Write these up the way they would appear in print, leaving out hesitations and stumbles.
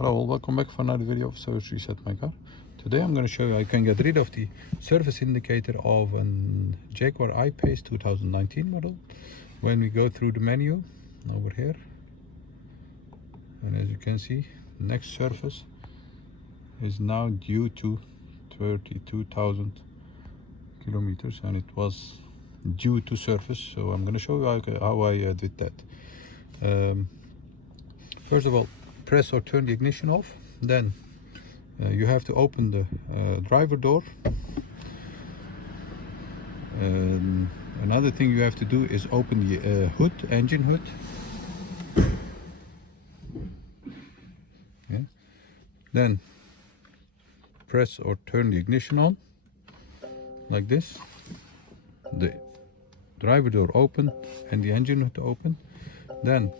Hello, welcome back for another video of Service Reset My Car. Today I'm going to show you how you can get rid of the service indicator of a Jaguar I-Pace 2019 model. When we go through the menu over here, and as you can see, next service is now due to 32,000 kilometers, and it was due to service. So I'm going to show you how I did that. First of all, press or turn the ignition off. Then you have to open the driver door. Another thing you have to do is open the hood, engine hood. Yeah. Then press or turn the ignition on like this. The driver door open and the engine hood open. Then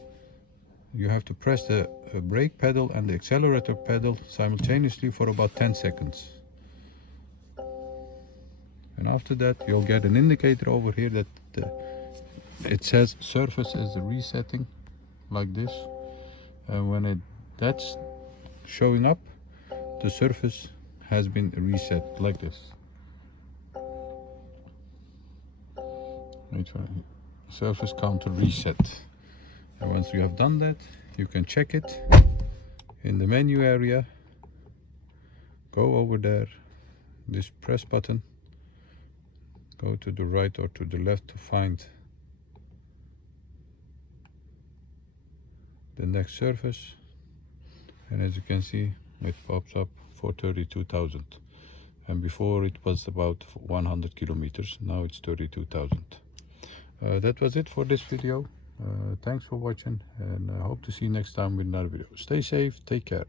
you have to press the brake pedal and the accelerator pedal simultaneously for about 10 seconds. And after that you'll get an indicator over here that it says surface is resetting like this. And when that's showing up, the surface has been reset like this. Surface counter reset. And once you have done that, you can check it in the menu area. Go over there, this press button, go to the right or to the left to find the next surface, and as you can see, it pops up for 32,000, and before it was about 100 kilometers. Now it's 32,000. That was it for this video. Thanks for watching, and I hope to see you next time with another video. Stay safe, take care.